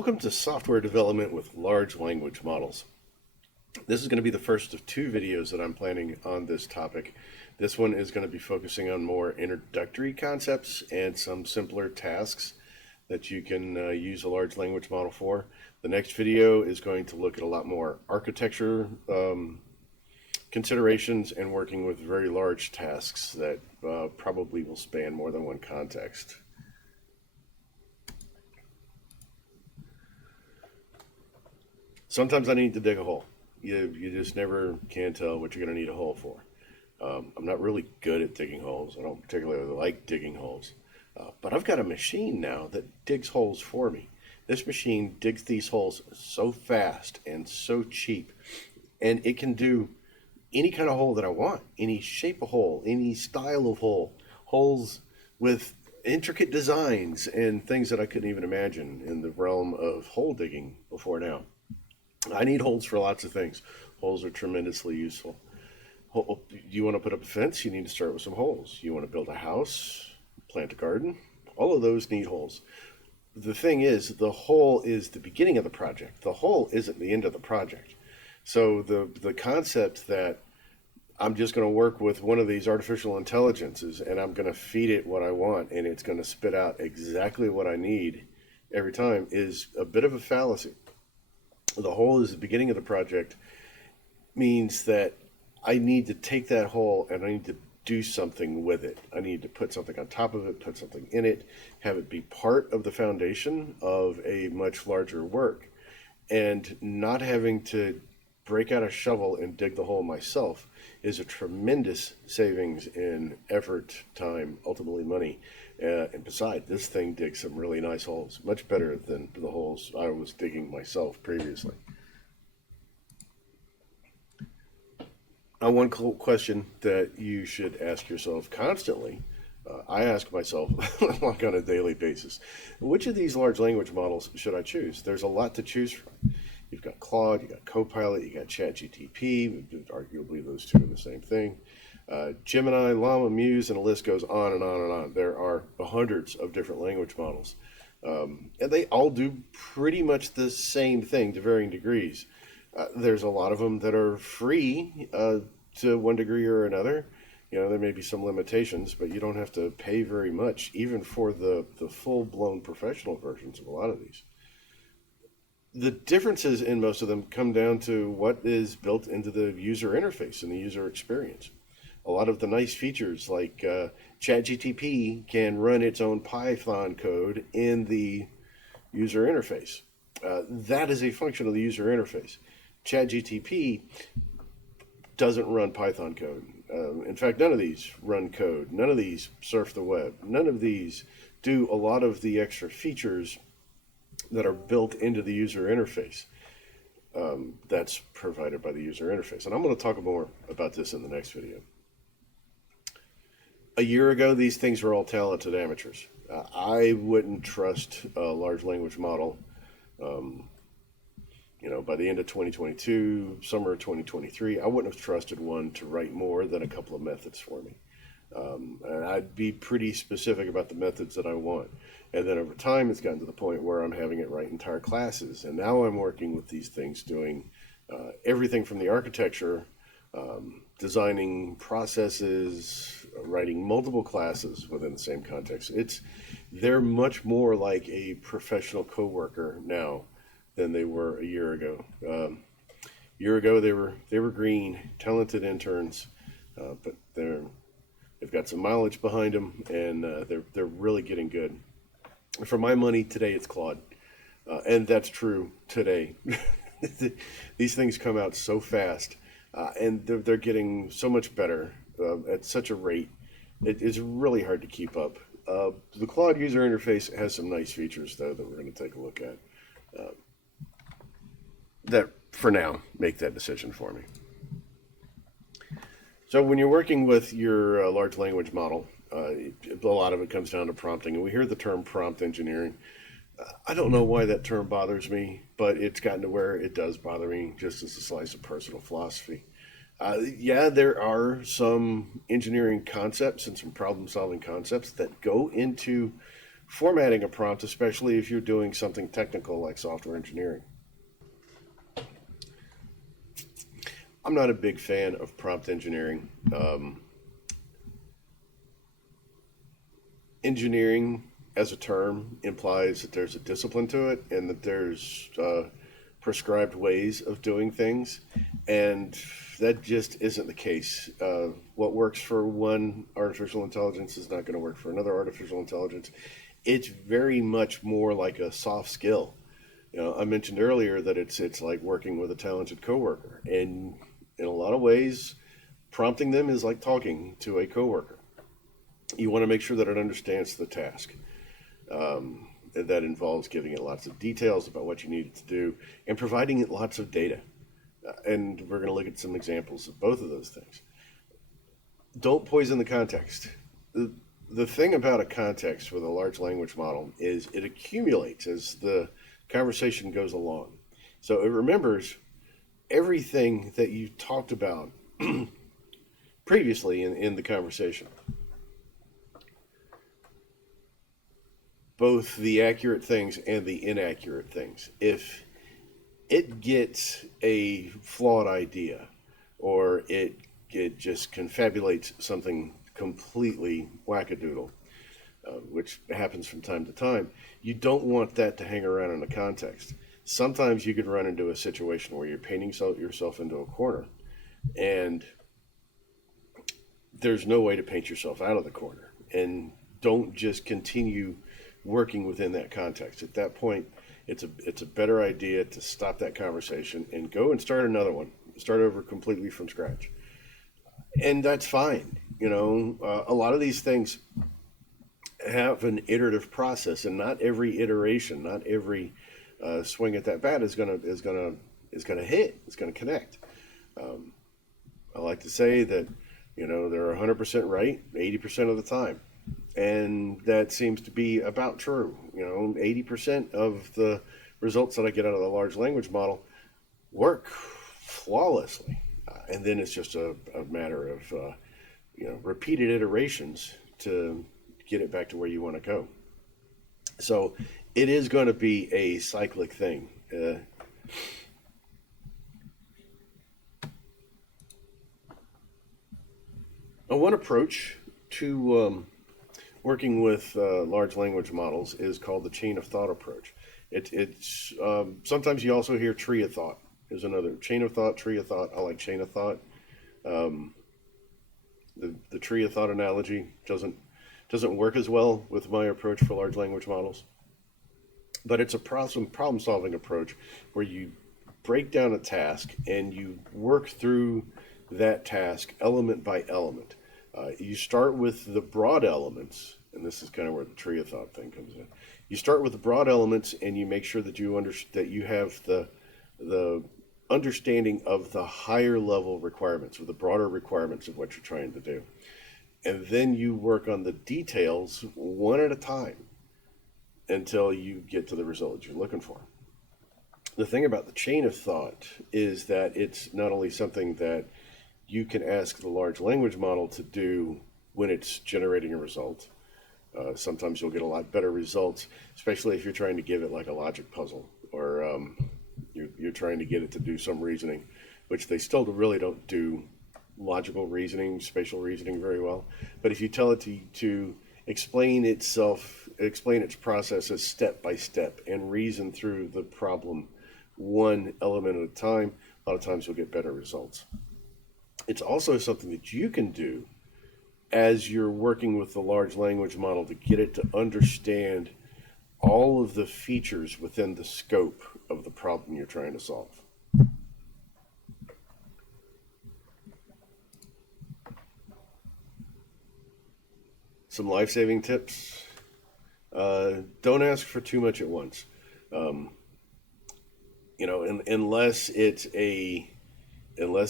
Welcome to software development with large language models. This is going to be the first of two videos that I'm planning on this topic. This one is going to be focusing on more introductory concepts and some simpler tasks that you can use a large language model for. The next video is going to look at a lot more architecture considerations and working with very large tasks that probably will span more than one context. Sometimes I need to dig a hole. You just never can tell what you're going to need a hole for. I'm not really good at digging holes. I don't particularly like digging holes. But I've got a machine now that digs holes for me. This machine digs these holes so fast and so cheap. And it can do any kind of hole that I want, any shape of hole, any style of hole, holes with intricate designs and things that I couldn't even imagine in the realm of hole digging before now. I need holes for lots of things. Holes are tremendously useful. You want to put up a fence, you need to start with some holes. You want to build a house, plant a garden, all of those need holes. The thing is, the hole is the beginning of the project. The hole isn't the end of the project. So the concept that I'm just going to work with one of these artificial intelligences and I'm going to feed it what I want and it's going to spit out exactly what I need every time is a bit of a fallacy. The hole is the beginning of the project means that I need to take that hole and I need to do something with it. I need to put something on top of it, put something in it, have it be part of the foundation of a much larger work. And not having to break out a shovel and dig the hole myself is a tremendous savings in effort, time, ultimately money. And besides, this thing digs some really nice holes, much better than the holes I was digging myself previously. One question that you should ask yourself constantly, I ask myself like on a daily basis, which of these large language models should I choose? There's a lot to choose from. You've got Claude, you've got Copilot, you got ChatGPT, arguably those two are the same thing. Gemini, Llama, Muse, and the list goes on and on and on. There are hundreds of different language models. And they all do pretty much the same thing to varying degrees. There's a lot of them that are free to one degree or another. You know, there may be some limitations, but you don't have to pay very much, even for the full-blown professional versions of a lot of these. The differences in most of them come down to what is built into the user interface and the user experience. A lot of the nice features like ChatGPT can run its own Python code in the user interface. That is a function of the user interface. ChatGPT doesn't run Python code. In fact, none of these run code. None of these surf the web. None of these do a lot of the extra features that are built into the user interface. That's provided by the user interface. And I'm going to talk more about this in the next video. A year ago, these things were all talented amateurs. I wouldn't trust a large language model. By the end of 2022, summer of 2023, I wouldn't have trusted one to write more than a couple of methods for me. And I'd be pretty specific about the methods that I want. And then over time, it's gotten to the point where I'm having it write entire classes. And now I'm working with these things, doing everything from the architecture, designing processes, writing multiple classes within the same context. They're much more like a professional coworker now than they were a year ago. A year ago, they were green, talented interns, but they've got some mileage behind them, and they're really getting good. For my money, today it's Claude, and that's true today. These things come out so fast, and they're getting so much better at such a rate. It's really hard to keep up. The Claude user interface has some nice features, though, that we're going to take a look at. That, for now, make that decision for me. So when you're working with your large language model, a lot of it comes down to prompting. And we hear the term prompt engineering. I don't know why that term bothers me, but it's gotten to where it does bother me, just as a slice of personal philosophy. Yeah, there are some engineering concepts and some problem-solving concepts that go into formatting a prompt, especially if you're doing something technical like software engineering. I'm not a big fan of prompt engineering. Engineering as a term implies that there's a discipline to it and that there's prescribed ways of doing things, and that just isn't the case. What works for one artificial intelligence is not going to work for another artificial intelligence. It's very much more like a soft skill. I mentioned earlier that it's like working with a talented coworker, and in a lot of ways, prompting them is like talking to a coworker. You want to make sure that it understands the task. That involves giving it lots of details about what you need it to do and providing it lots of data. And we're going to look at some examples of both of those things. Don't poison the context. The thing about a context with a large language model is it accumulates as the conversation goes along. So it remembers everything that you talked about previously in the conversation. Both the accurate things and the inaccurate things. If it gets a flawed idea or it just confabulates something completely wackadoodle, which happens from time to time, you don't want that to hang around in a context. Sometimes you could run into a situation where you're painting yourself into a corner and there's no way to paint yourself out of the corner. And don't just continue working within that context. At that point, it's a better idea to stop that conversation and go and start another one. Start over completely from scratch. And that's fine. A lot of these things have an iterative process, and not every iteration, not every swing at that bat is gonna hit. It's gonna connect. I like to say that they're 100% right 80% of the time. And that seems to be about true. 80% of the results that I get out of the large language model work flawlessly. And then it's just a matter of, repeated iterations to get it back to where you want to go. So it is going to be a cyclic thing. One approach to working with large language models is called the chain of thought approach. It's sometimes you also hear tree of thought. There's another chain of thought, tree of thought. I like chain of thought. The tree of thought analogy doesn't work as well with my approach for large language models, but it's a problem solving approach where you break down a task and you work through that task element by element. You start with the broad elements, and this is kind of where the tree of thought thing comes in. You start with the broad elements, and you make sure that you have the understanding of the higher level requirements, or the broader requirements of what you're trying to do. And then you work on the details one at a time until you get to the result you're looking for. The thing about the chain of thought is that it's not only something that you can ask the large language model to do when it's generating a result. Sometimes you'll get a lot better results, especially if you're trying to give it like a logic puzzle, or you're trying to get it to do some reasoning, which they still really don't do logical reasoning, spatial reasoning very well. But if you tell it to explain its processes step by step and reason through the problem one element at a time, a lot of times you'll get better results. It's also something that you can do as you're working with the large language model to get it to understand all of the features within the scope of the problem you're trying to solve. Some life-saving tips. Don't ask for too much at once. Unless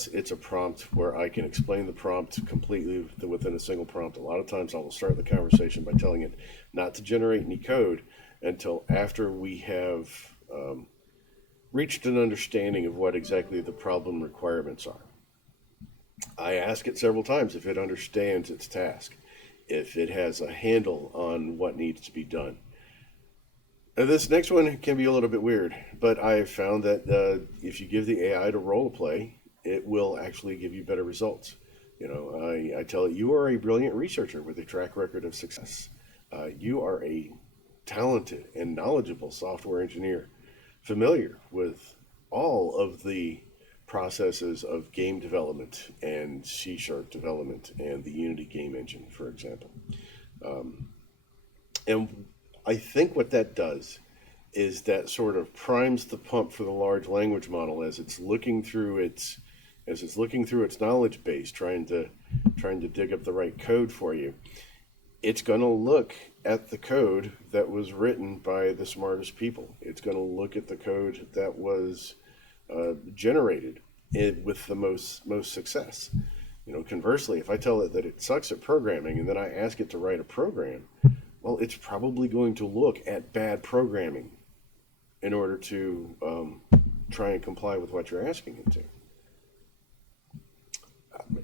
it's a prompt where I can explain the prompt completely within a single prompt. A lot of times I will start the conversation by telling it not to generate any code until after we have reached an understanding of what exactly the problem requirements are. I ask it several times if it understands its task, if it has a handle on what needs to be done. This next one can be a little bit weird, but I've found that if you give the AI to role play, it will actually give you better results. I tell it, you are a brilliant researcher with a track record of success. You are a talented and knowledgeable software engineer, familiar with all of the processes of game development and C# development and the Unity game engine, for example. Um, and I think what that does is that sort of primes the pump for the large language model as it's looking through its knowledge base, trying to dig up the right code for you. It's going to look at the code that was written by the smartest people. It's going to look at the code that was generated with the most success. Conversely, if I tell it that it sucks at programming and then I ask it to write a program, well, it's probably going to look at bad programming in order to try and comply with what you're asking it to.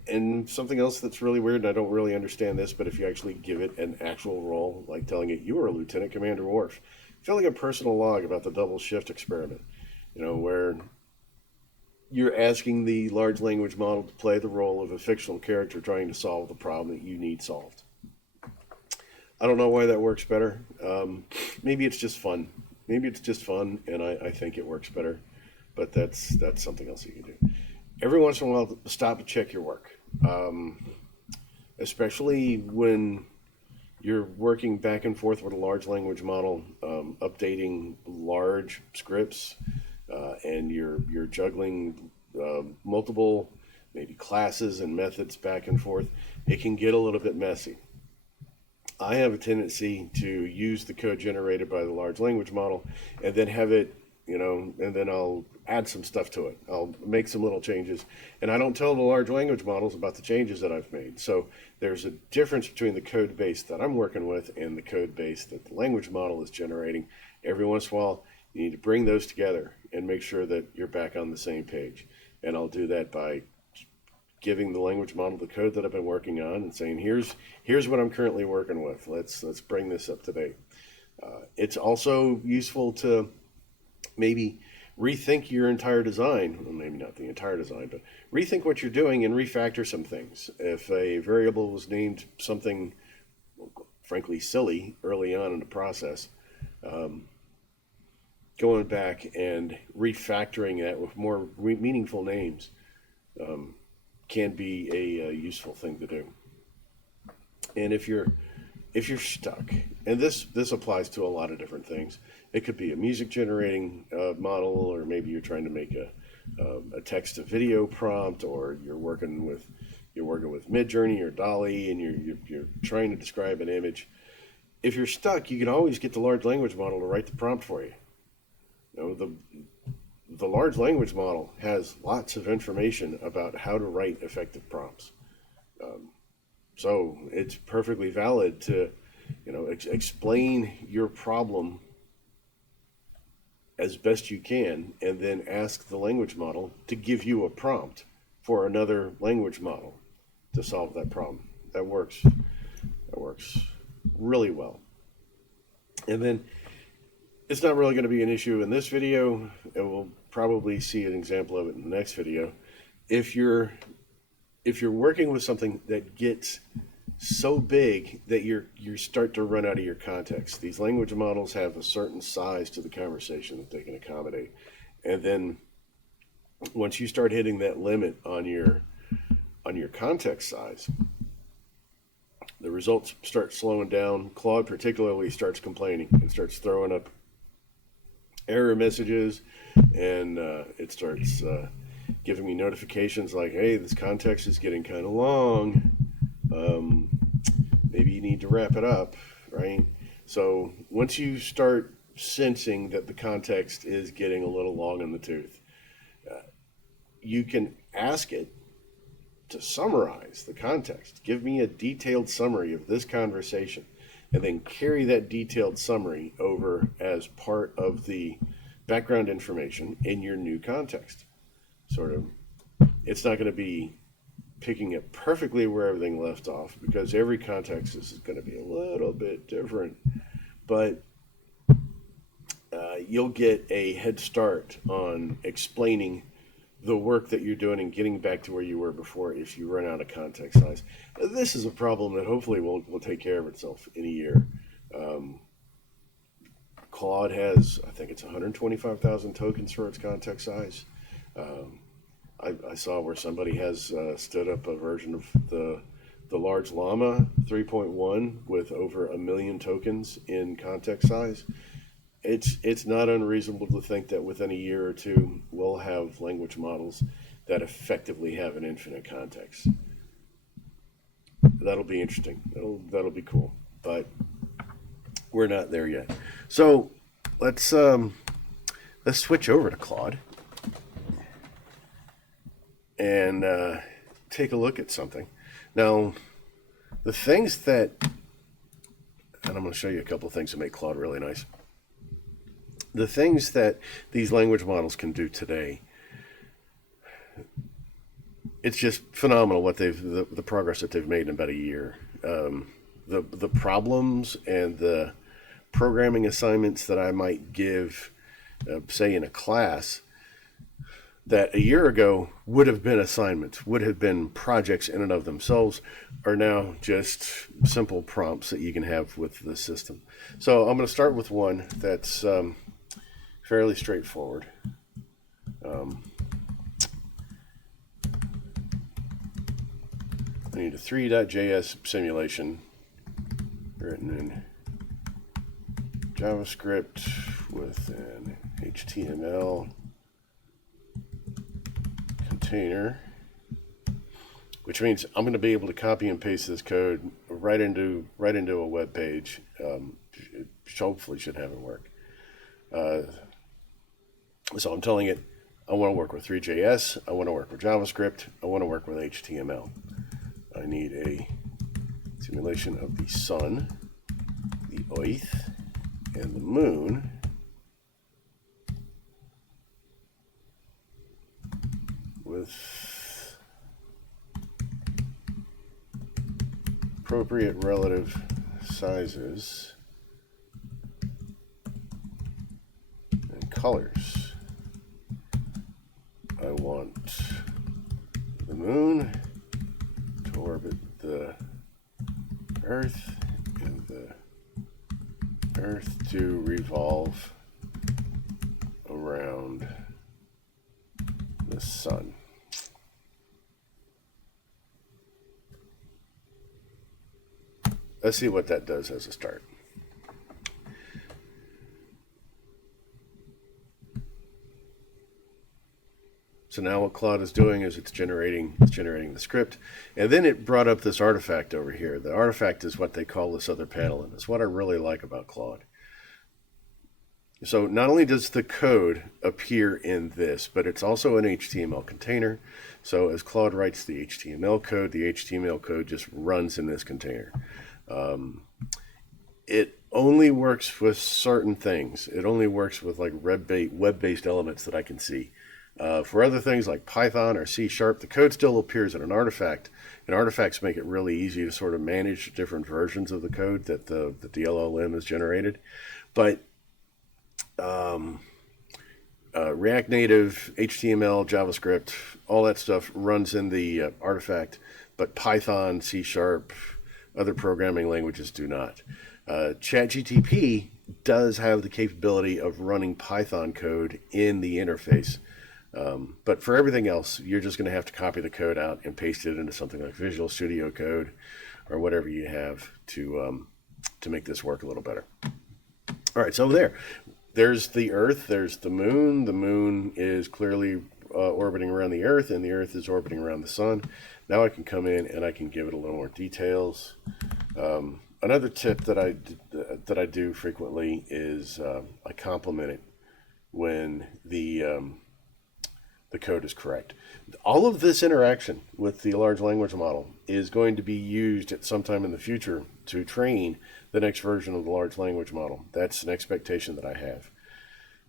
And something else that's really weird, and I don't really understand this, but if you actually give it an actual role, like telling it you are Lieutenant Commander Worf, filling a personal log about the double shift experiment, where you're asking the large language model to play the role of a fictional character trying to solve the problem that you need solved. I don't know why that works better. Maybe it's just fun. Maybe it's just fun, and I think it works better. But that's something else you can do. Every once in a while, stop to check your work, especially when you're working back and forth with a large language model, updating large scripts, and you're juggling multiple maybe classes and methods back and forth. It can get a little bit messy. I have a tendency to use the code generated by the large language model and then have it, and then I'll add some stuff to it. I'll make some little changes. And I don't tell the large language models about the changes that I've made. So there's a difference between the code base that I'm working with and the code base that the language model is generating. Every once in a while, you need to bring those together and make sure that you're back on the same page. And I'll do that by giving the language model the code that I've been working on and saying, here's what I'm currently working with. Let's bring this up to date. It's also useful to maybe rethink your entire design. Well, maybe not the entire design, but rethink what you're doing and refactor some things. If a variable was named something, frankly, silly early on in the process, going back and refactoring that with more meaningful names can be a useful thing to do. And if you're stuck, and this applies to a lot of different things, it could be a music generating model, or maybe you're trying to make a text to video prompt, or you're working with Midjourney or Dolly, and you're trying to describe an image. If you're stuck, you can always get the large language model to write the prompt for you. The large language model has lots of information about how to write effective prompts. So it's perfectly valid to, explain your problem as best you can, and then ask the language model to give you a prompt for another language model to solve that problem. That works really well. And then it's not really going to be an issue in this video, and we'll probably see an example of it in the next video. If you're working with something that gets so big that you start to run out of your context. These language models have a certain size to the conversation that they can accommodate. And then once you start hitting that limit on your context size, the results start slowing down. Claude particularly starts complaining and starts throwing up error messages, and it starts giving me notifications like, hey, this context is getting kind of long. Maybe you need to wrap it up, right? So once you start sensing that the context is getting a little long in the tooth, you can ask it to summarize the context. Give me a detailed summary of this conversation, and then carry that detailed summary over as part of the background information in your new context. It's not going to be picking it perfectly where everything left off, because every context is going to be a little bit different. But you'll get a head start on explaining the work that you're doing and getting back to where you were before if you run out of context size. This is a problem that hopefully will take care of itself in a year. Claude has, I think it's 125,000 tokens for its context size. I saw where somebody has stood up a version of the large llama 3.1 with over 1 million tokens in context size. It's not unreasonable to think that within a year or two we'll have language models that effectively have an infinite context. That'll be interesting. That'll be cool, but we're not there yet. So let's switch over to Claude and take a look at something. Now, the things that, and I'm going to show you a couple of things that make Claude really nice. The things that these language models can do today, it's just phenomenal what the progress that they've made in about a year. The problems and the programming assignments that I might give, say in a class, that a year ago would have been assignments, would have been projects in and of themselves, are now just simple prompts that you can have with the system. So I'm going to start with one that's fairly straightforward. I need a Three.JS simulation written in JavaScript with an HTML container, which means I'm going to be able to copy and paste this code right into a web page. It hopefully should have it work. So I'm telling it, I want to work with Three.JS, I want to work with JavaScript, I want to work with HTML. I need a simulation of the sun, the earth, and the moon. With appropriate relative sizes and colors. I want the moon to orbit the Earth and the Earth to revolve around the sun. Let's see what that does as a start. So now what Claude is doing is it's generating the script, and then it brought up this artifact over here. The artifact is what they call this other panel, and it's what I really like about Claude. So not only does the code appear in this, but it's also an HTML container. So as Claude writes the HTML code just runs in this container. It only works with certain things. It only works with like web-based elements that I can see. For other things like Python or C#, the code still appears in an artifact, and artifacts make it really easy to sort of manage different versions of the code that the LLM has generated. But React Native, HTML, JavaScript, all that stuff runs in the artifact, but Python, C#, other programming languages do not. ChatGPT does have the capability of running Python code in the interface. But for everything else, you're just going to have to copy the code out and paste it into something like Visual Studio Code or whatever you have to make this work a little better. All right, so there's the Earth, there's the Moon. The Moon is clearly orbiting around the Earth, and the Earth is orbiting around the Sun. Now I can come in and I can give it a little more details. Another tip that I do frequently is I complement it when the code is correct. All of this interaction with the large language model is going to be used at some time in the future to train the next version of the large language model. That's an expectation that I have.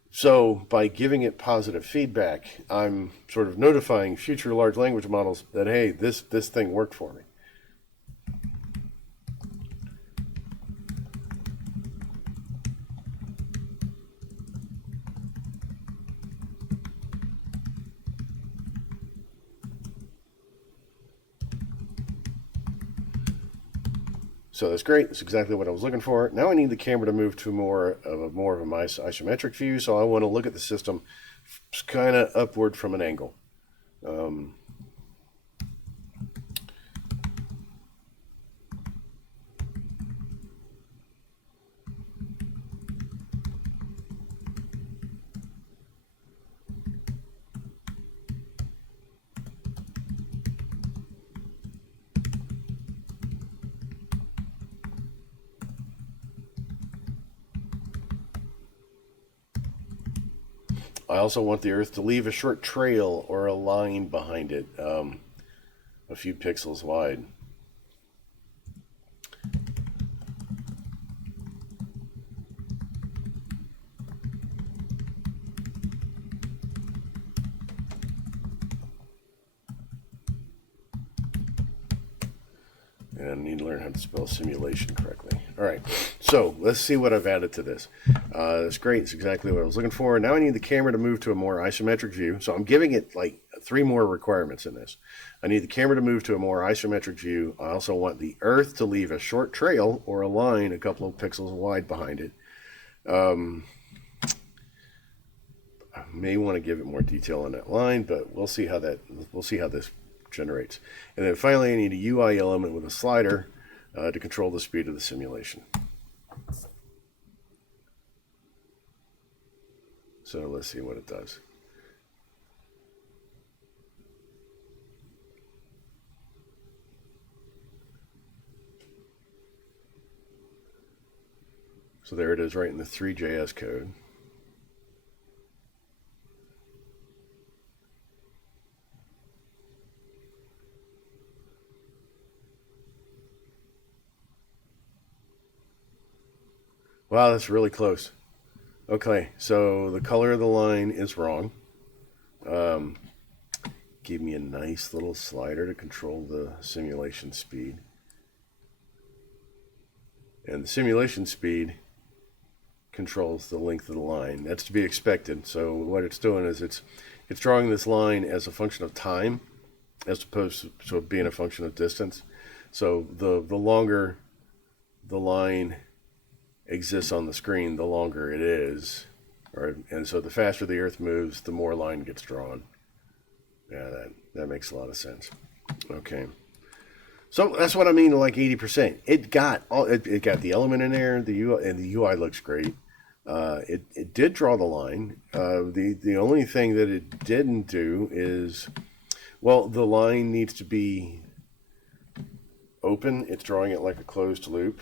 So by giving it positive feedback, I'm sort of notifying future large language models that, hey, this thing worked for me. So that's great. That's exactly what I was looking for. Now I need the camera to move to more of a isometric view. So I want to look at the system kind of upward from an angle. I also want the Earth to leave a short trail or a line behind it, a few pixels wide. And I need to learn how to spell simulation correctly. All right, so let's see what I've added to this. That's great. It's exactly what I was looking for. Now I need the camera to move to a more isometric view. So I'm giving it like 3 more requirements in this. I need the camera to move to a more isometric view. I also want the Earth to leave a short trail or a line a couple of pixels wide behind it. I may want to give it more detail on that line, but we'll see how this generates. And then finally, I need a UI element with a slider to control the speed of the simulation. So let's see what it does. So there it is right in the Three.JS code. Wow, that's really close. Okay, so the color of the line is wrong. Give me a nice little slider to control the simulation speed. And the simulation speed controls the length of the line. That's to be expected. So what it's doing is it's drawing this line as a function of time as opposed to being a function of distance. So the longer the line exists on the screen, the longer it is. And so the faster the Earth moves, the more line gets drawn. Yeah, that makes a lot of sense. Okay. So that's what I mean, like 80%. It got the element in there, the UI looks great. It did draw the line. The only thing that it didn't do is, well, the line needs to be open. It's drawing it like a closed loop.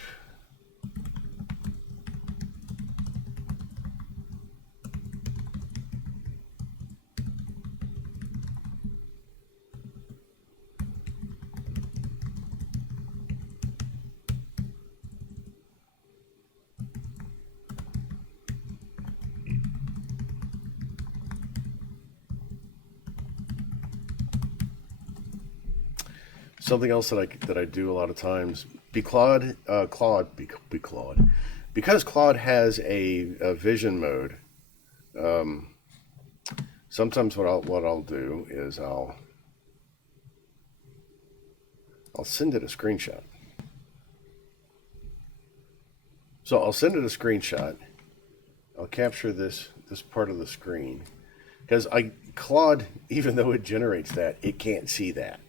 Something else that I do a lot of times, because Claude has a vision mode. Sometimes what I'll do is I'll send it a screenshot. So I'll send it a screenshot. I'll capture this part of the screen because Claude, even though it generates that, it can't see that.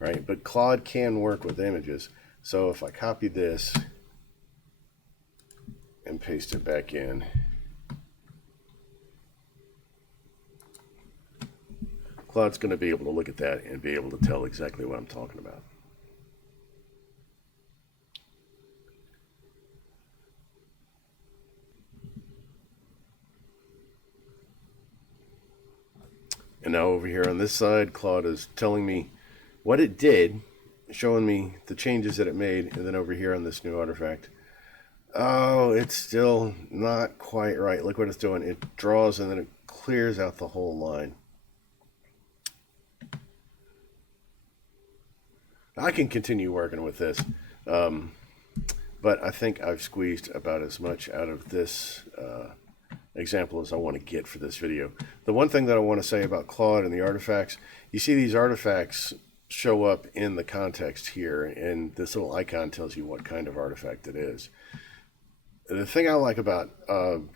Right, but Claude can work with images. So if I copy this and paste it back in, Claude's going to be able to look at that and be able to tell exactly what I'm talking about. And now over here on this side, Claude is telling me what it did, showing me the changes that it made, and then over here on this new artifact, oh, it's still not quite right. Look what it's doing. It draws and then it clears out the whole line. I can continue working with this, but I think I've squeezed about as much out of this example as I want to get for this video. The one thing that I want to say about Claude and the artifacts, you see these artifacts show up in the context here, and this little icon tells you what kind of artifact it is. The thing I like about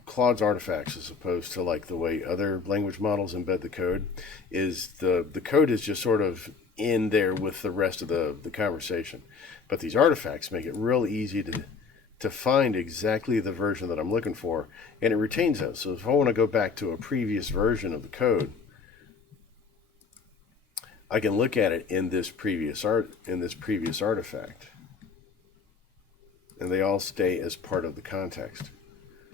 Claude's artifacts, as opposed to like the way other language models embed the code, is the code is just sort of in there with the rest of the conversation. But these artifacts make it real easy to find exactly the version that I'm looking for, and it retains those. So if I want to go back to a previous version of the code, I can look at it in this previous artifact, and they all stay as part of the context.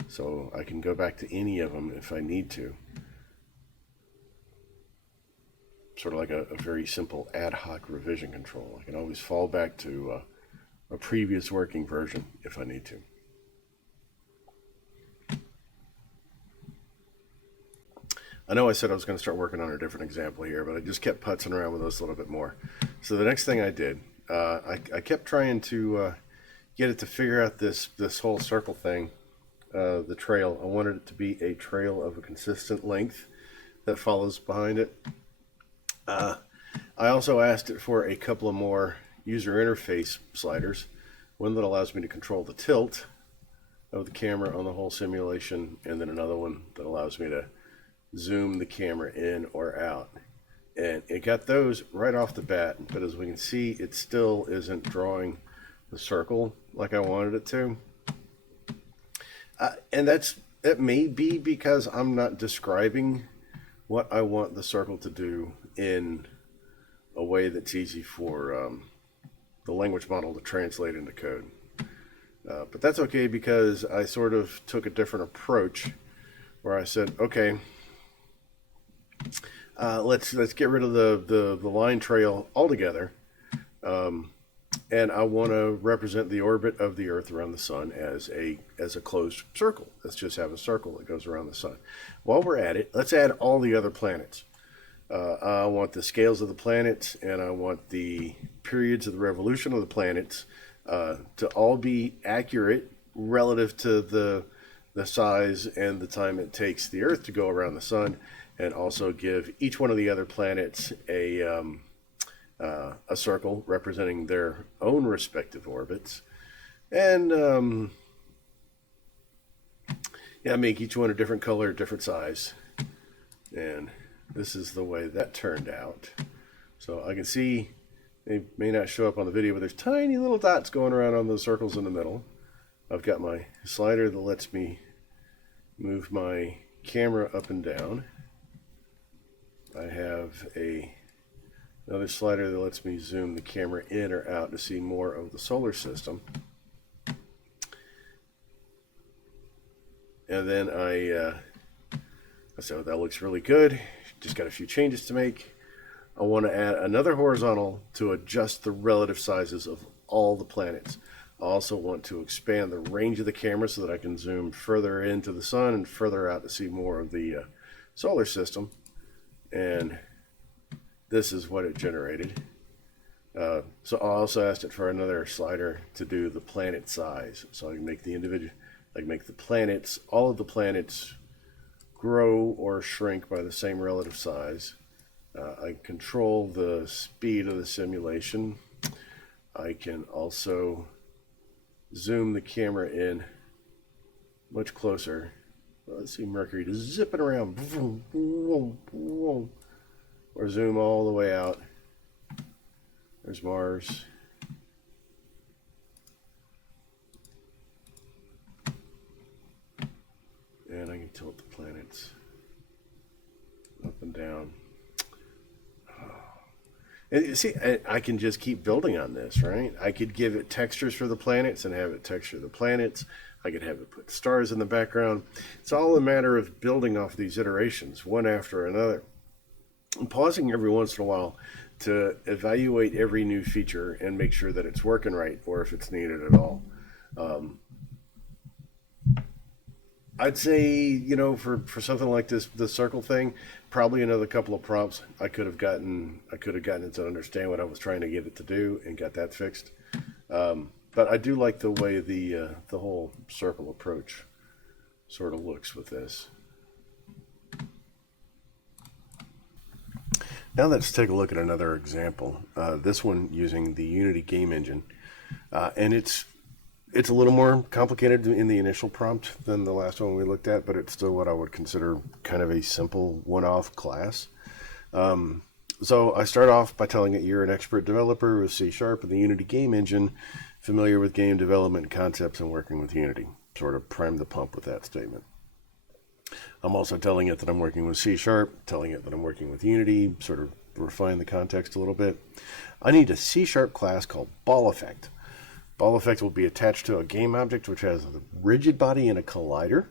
So I can go back to any of them if I need to. Sort of like a very simple ad hoc revision control. I can always fall back to a previous working version if I need to. I know I said I was going to start working on a different example here, but I just kept putzing around with this a little bit more. So the next thing I did, I kept trying to get it to figure out this whole circle thing, the trail. I wanted it to be a trail of a consistent length that follows behind it. I also asked it for a couple of more user interface sliders, one that allows me to control the tilt of the camera on the whole simulation, and then another one that allows me to zoom the camera in or out. And it got those right off the bat, but as we can see, it still isn't drawing the circle like I wanted it to. And that may be because I'm not describing what I want the circle to do in a way that's easy for the language model to translate into code. But that's okay, because I sort of took a different approach where I said, okay, let's get rid of the line trail altogether, and I want to represent the orbit of the Earth around the Sun as a closed circle. Let's just have a circle that goes around the Sun. While we're at it, let's add all the other planets. I want the scales of the planets, and I want the periods of the revolution of the planets to all be accurate relative to the size and the time it takes the Earth to go around the Sun, and also give each one of the other planets a circle representing their own respective orbits, and make each one a different color, different size. And this is the way that turned out. So I can see, they may not show up on the video, but there's tiny little dots going around on those circles in the middle. I've got my slider that lets me move my camera up and down. I have another slider that lets me zoom the camera in or out to see more of the solar system. And then so that looks really good. Just got a few changes to make. I want to add another horizontal to adjust the relative sizes of all the planets. I also want to expand the range of the camera so that I can zoom further into the Sun and further out to see more of the solar system. And this is what it generated. So I also asked it for another slider to do the planet size, so I can make make the planets, all of the planets, grow or shrink by the same relative size. I control the speed of the simulation. I can also zoom the camera in much closer. Let's see Mercury just zipping around, or zoom all the way out. There's Mars. And I can tilt the planets up and down. And you see, I can just keep building on this, right? I could give it textures for the planets and have it texture the planets. I could have it put stars in the background. It's all a matter of building off these iterations, one after another. I'm pausing every once in a while to evaluate every new feature and make sure that it's working right, or if it's needed at all. I'd say, for something like this, the circle thing, probably another couple of prompts. I could have gotten it to understand what I was trying to get it to do and got that fixed. But I do like the way the whole circle approach sort of looks with this. Now let's take a look at another example. This one using the Unity game engine, and it's a little more complicated in the initial prompt than the last one we looked at, but it's still what I would consider kind of a simple one-off class. So I start off by telling it you're an expert developer with C# and the Unity game engine, familiar with game development concepts and working with Unity. Sort of prime the pump with that statement. I'm also telling it that I'm working with C#, telling it that I'm working with Unity, sort of refine the context a little bit. I need a C# class called BallEffect. BallEffect will be attached to a game object which has a rigid body and a collider.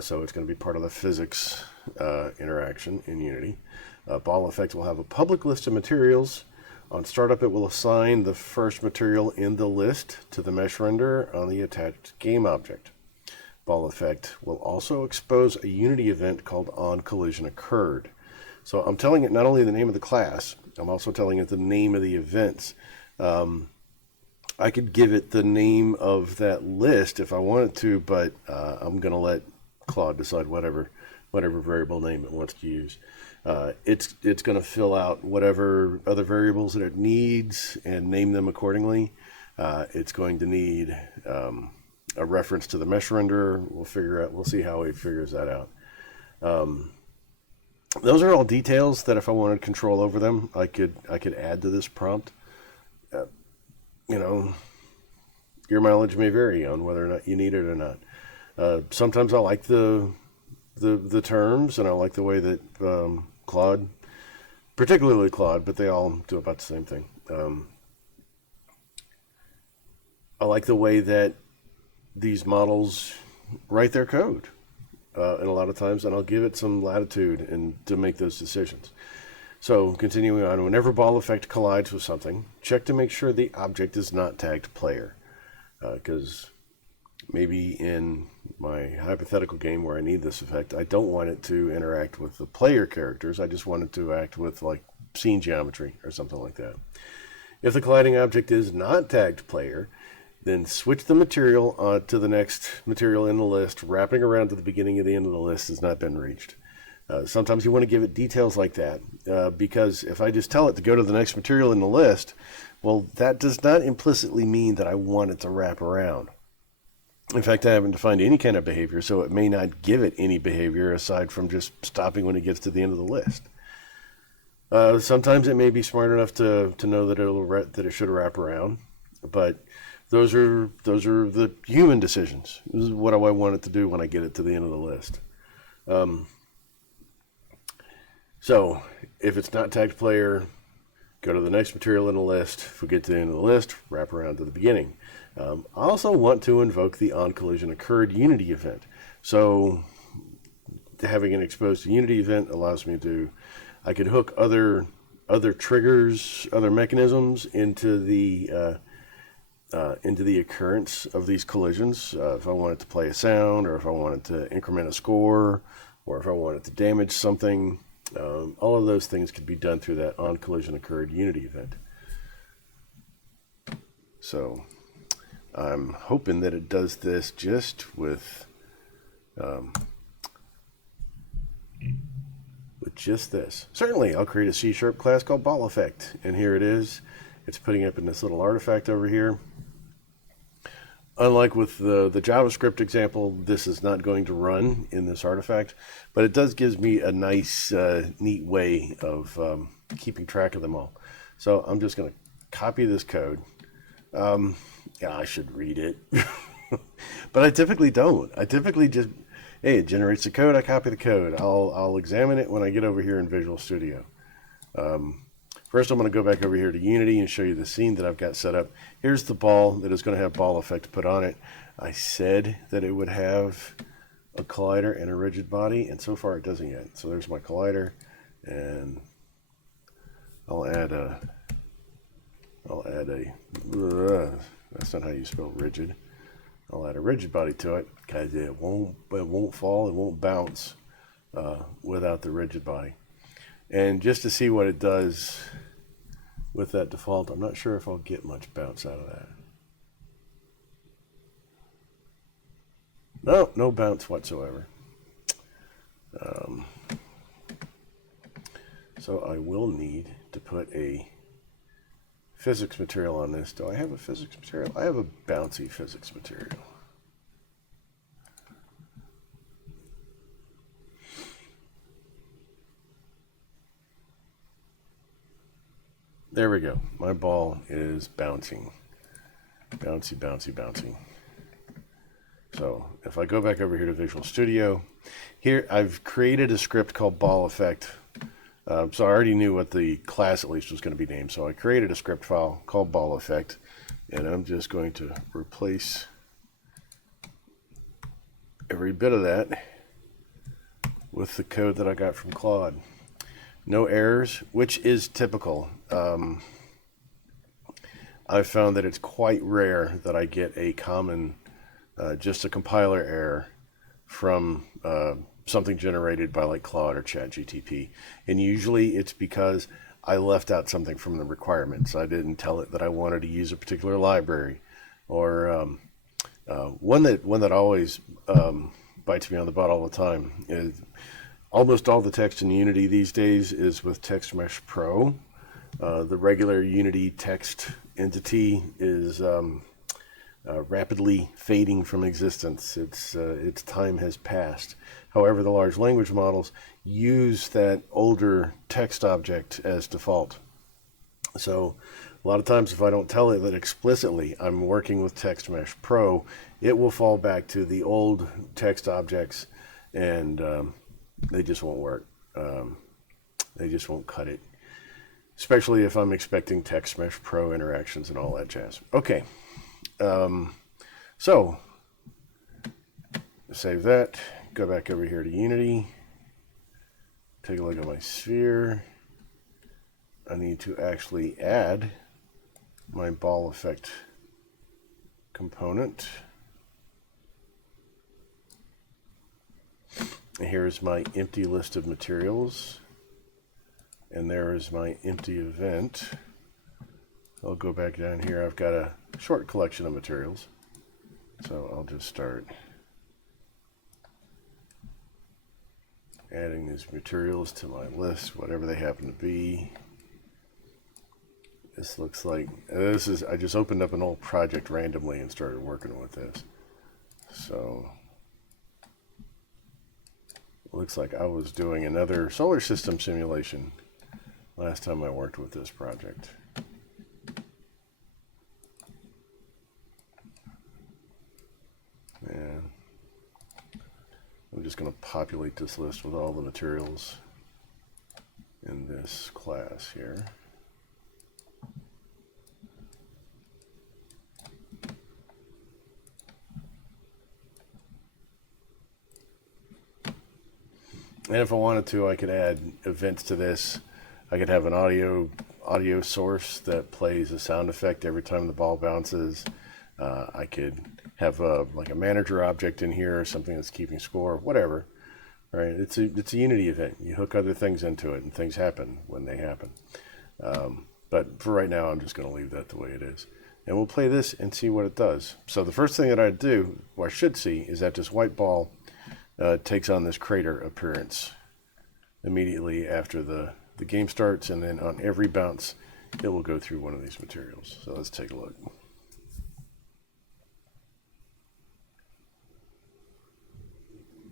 So it's going to be part of the physics interaction in Unity. BallEffect will have a public list of materials. On startup, it will assign the first material in the list to the mesh renderer on the attached game object. BallEffect will also expose a Unity event called onCollisionOccurred. So I'm telling it not only the name of the class, I'm also telling it the name of the events. I could give it the name of that list if I wanted to, but I'm going to let Claude decide whatever variable name it wants to use. It's going to fill out whatever other variables that it needs and name them accordingly. It's going to need a reference to the mesh renderer. We'll see how he figures that out. Those are all details that if I wanted control over them, I could add to this prompt. Your mileage may vary on whether or not you need it or not. Sometimes I like the terms, and I like the way that Claude, particularly Claude, but they all do about the same thing. I like the way that these models write their code, and a lot of times, and I'll give it some latitude to make those decisions. So continuing on, whenever BallEffect collides with something, check to make sure the object is not tagged player, because maybe in my hypothetical game where I need this effect, I don't want it to interact with the player characters. I just want it to act with like scene geometry or something like that. If the colliding object is not tagged player, then switch the material to the next material in the list. Wrapping around to the beginning of the end of the list has not been reached. Sometimes you want to give it details like that, because if I just tell it to go to the next material in the list, well, that does not implicitly mean that I want it to wrap around. In fact, I haven't defined any kind of behavior, so it may not give it any behavior aside from just stopping when it gets to the end of the list. Sometimes it may be smart enough to know that it should wrap around, but those are the human decisions. This is what do I want it to do when I get it to the end of the list. So if it's not tagged player, go to the next material in the list. If we get to the end of the list, wrap around to the beginning. I also want to invoke the onCollisionOccurred Unity event. So having an exposed to Unity event allows me to, I could hook other triggers, other mechanisms into the occurrence of these collisions. If I wanted to play a sound, or if I wanted to increment a score, or if I wanted to damage something, all of those things could be done through that onCollisionOccurred Unity event. So I'm hoping that it does this just with just this. Certainly, I'll create a C# class called BallEffect, and here it is. It's putting up in this little artifact over here. Unlike with the JavaScript example, this is not going to run in this artifact, but it does give me a nice, neat way of keeping track of them all. So I'm just going to copy this code. Yeah, I should read it, but I typically don't. I typically just, hey, it generates the code, I copy the code. I'll examine it when I get over here in Visual Studio. First, I'm going to go back over here to Unity and show you the scene that I've got set up. Here's the ball that is going to have BallEffect put on it. I said that it would have a collider and a rigid body, and so far it doesn't yet. So there's my collider, and I'll add a, that's not how you spell rigid. I'll add a rigid body to it, because it won't fall, it won't bounce without the rigid body. And just to see what it does with that default, I'm not sure if I'll get much bounce out of that. No So I will need to put a physics material on this. Do I have a physics material? I have a bouncy physics material. There we go. My ball is bouncing. Bouncy, bouncy, bouncy. So if I go back over here to Visual Studio, here I've created a script called ball effect. So I already knew what the class at least was going to be named. So I created a script file called ball effect, and I'm just going to replace every bit of that with the code that I got from Claude. No errors, which is typical. I've found that it's quite rare that I get a common, just a compiler error from something generated by like Claude or ChatGTP. And usually it's because I left out something from the requirements. I didn't tell it that I wanted to use a particular library. Or one that always bites me on the butt all the time is almost all the text in Unity these days is with TextMesh Pro. The regular Unity text entity is rapidly fading from existence. Its time has passed. However, the large language models use that older text object as default. So a lot of times if I don't tell it that explicitly I'm working with TextMesh Pro, it will fall back to the old text objects, and they just won't work. They just won't cut it. Especially if I'm expecting TextMesh Pro interactions and all that jazz. Okay, so save that, go back over here to Unity, take a look at my sphere. I need to actually add my ball effect component. And here's my empty list of materials. And there is my empty event. I'll go back down here. I've got a short collection of materials. So I'll just start adding these materials to my list, whatever they happen to be. This looks like, I just opened up an old project randomly and started working with this. So it looks like I was doing another solar system simulation last time I worked with this project. And I'm just going to populate this list with all the materials in this class here. And if I wanted to, I could add events to this. I could have an audio source that plays a sound effect every time the ball bounces. I could have like a manager object in here, or something that's keeping score, whatever. Right? It's a Unity event. You hook other things into it, and things happen when they happen. But for right now, I'm just going to leave that the way it is. And we'll play this and see what it does. So the first thing that I do, or I should see, is that this white ball takes on this crater appearance immediately after the game starts, and then on every bounce it will go through one of these materials. So let's take a look.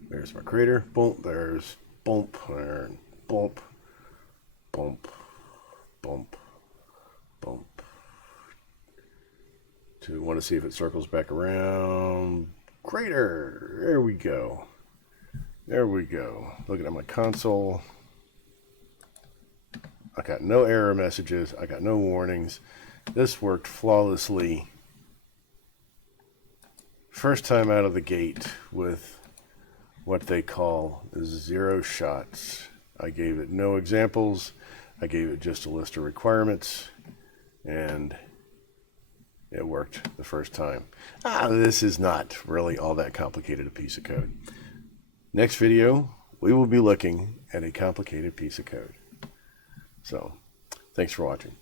There's my crater, boom, there's bump, and bump, bump, bump, bump. To want to see if it circles back around. Crater, there we go. There we go. Looking at my console. I got no error messages. I got no warnings. This worked flawlessly. First time out of the gate with what they call 0 shots. I gave it no examples. I gave it just a list of requirements, and it worked the first time. This is not really all that complicated a piece of code. Next video, we will be looking at a complicated piece of code. So, thanks for watching.